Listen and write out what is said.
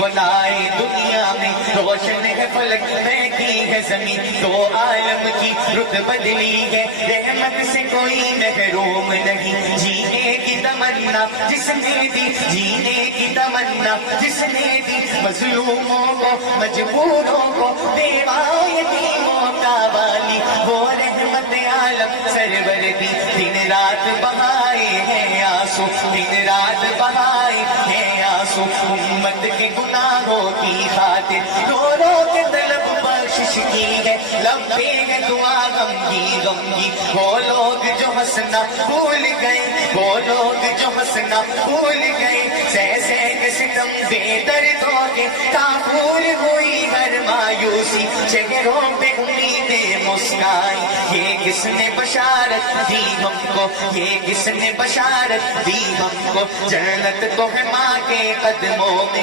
بنائے دنیا میں روشن ہے فلک بہتی ہے زمین تو عالم کی رت بدلی ہے رحمت سے کوئی محروم نہیں جینے کی تمنا جس نے دی جینے کی تمنا جس نے دی مظلوموں کو مجبوروں کو بیوہ یتیموں کا والی وہ رحمت عالم سرور دی دن رات بہائے ہیں آنسو دن رات بہائے ہیں آنسو امت کے گناہوں کی خاطر رو رو کے طلب بخشش کی ہے لبے ہے دعا غمگی وہ لوگ جو ہنسنا بھول گئے وہ لوگ جو ہنسنا بھول گئے سہ کے ستم بے دردوں کے کافور ہوئی ہر مایوسی چہروں پہ امیدیں مسکائی یہ کس نے بشارت دی ہم کو یہ کس نے بشارت دی ہم کو جنت تو ہے ماں کے قدموں میں